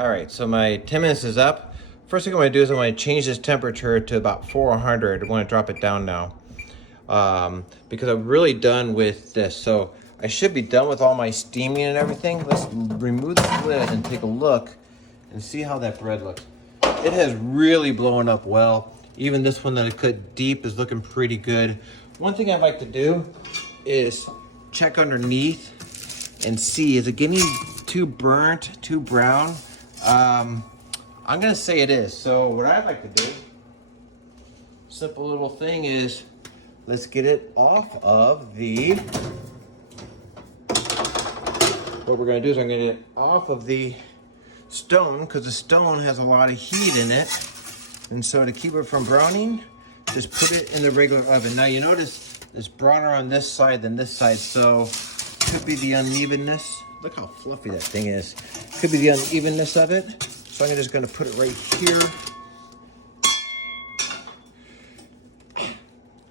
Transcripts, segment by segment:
All right, so my 10 minutes is up. First thing I'm gonna do is I'm gonna change this temperature to about 400. I wanna drop it down now because I'm really done with this. So I should be done with all my steaming and everything. Let's remove the lid and take a look and see how that bread looks. It has really blown up well. Even this one that I cut deep is looking pretty good. One thing I'd like to do is check underneath and see, is it getting too burnt, too brown? I'm gonna say it is. So what I'd like to do, simple little thing is, let's get it off of the, what we're gonna do is I'm gonna get it off of the stone, because the stone has a lot of heat in it. And so to keep it from browning, just put it in the regular oven. Now you notice it's browner on this side than this side, so could be the unevenness. Look how fluffy that thing is. Could be the unevenness of it. So I'm just gonna put it right here.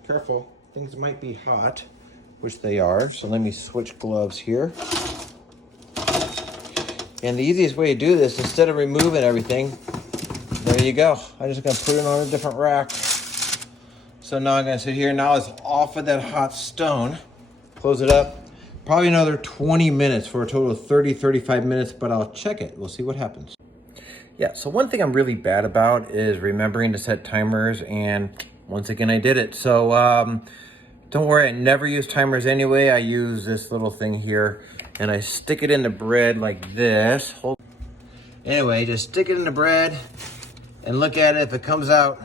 Careful, things might be hot, which they are. So let me switch gloves here. And the easiest way to do this, instead of removing everything, there you go. I'm just gonna put it on a different rack. So now I'm gonna sit here. Now it's off of that hot stone. Close it up. Probably another 20 minutes for a total of 30, 35 minutes, but I'll check it. We'll see what happens. Yeah, so one thing I'm really bad about is remembering to set timers, and once again, I did it. So don't worry, I never use timers anyway. I use this little thing here, and I stick it in the bread like this. Anyway, just stick it in the bread and look at it. If it comes out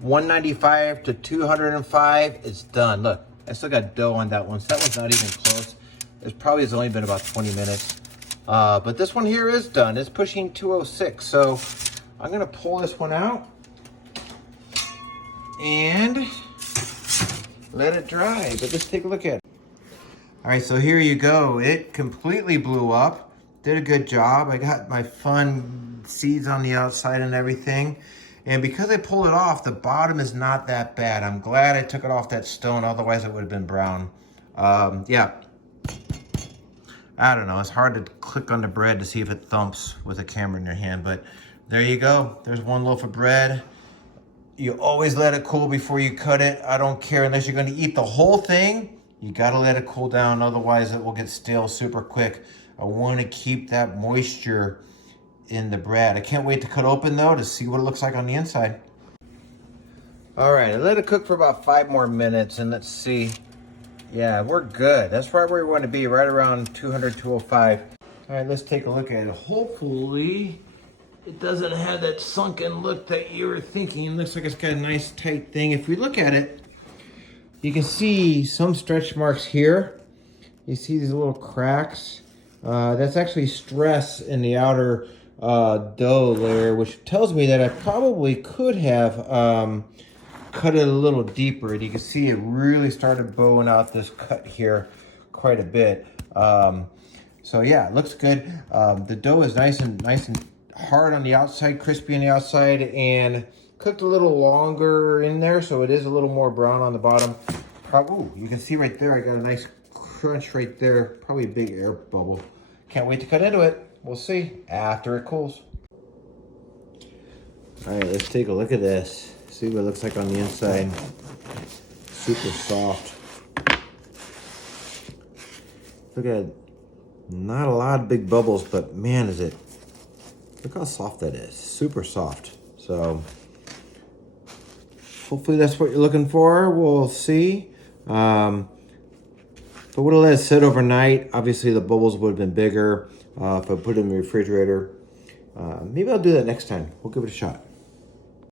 195 to 205, it's done. Look, I still got dough on that one, so that one's not even close. It probably has only been about 20 minutes. But this one here is done. It's pushing 206. So I'm gonna pull this one out and let it dry. But let's take a look at it. All right, so here you go. It completely blew up. Did a good job. I got my fun seeds on the outside and everything. And because I pulled it off, the bottom is not that bad. I'm glad I took it off that stone, otherwise it would have been brown. Yeah. I don't know, it's hard to click on the bread to see if it thumps with a camera in your hand, but there you go. There's one loaf of bread. You always let it cool before you cut it. I don't care, unless you're gonna eat the whole thing, you gotta let it cool down, otherwise it will get stale super quick. I wanna keep that moisture in the bread. I can't wait to cut open though to see what it looks like on the inside. All right, I let it cook for about 5 more minutes, and let's see. Yeah, we're good. That's right where we want to be, right around 200, 205. All right, let's take a look at it. Hopefully, it doesn't have that sunken look that you were thinking. It looks like it's got a nice tight thing. If we look at it, you can see some stretch marks here. You see these little cracks. That's actually stress in the outer dough layer, which tells me that I probably could have cut it a little deeper, and you can see it really started bowing out this cut here quite a bit. So yeah, it looks good. The dough is nice and hard on the outside, crispy on the outside, and cooked a little longer in there, so it is a little more brown on the bottom. Ooh, you can see right there, I got a nice crunch right there, probably a big air bubble. Can't wait to cut into it. We'll see after it cools. All right, let's take a look at this. See what it looks like on the inside. Super soft. Look at it. Not a lot of big bubbles, but man, is it. Look how soft that is. Super soft. So hopefully that's what you're looking for. We'll see. But we'll let it sit overnight. Obviously the bubbles would have been bigger if I put it in the refrigerator. Maybe I'll do that next time. We'll give it a shot.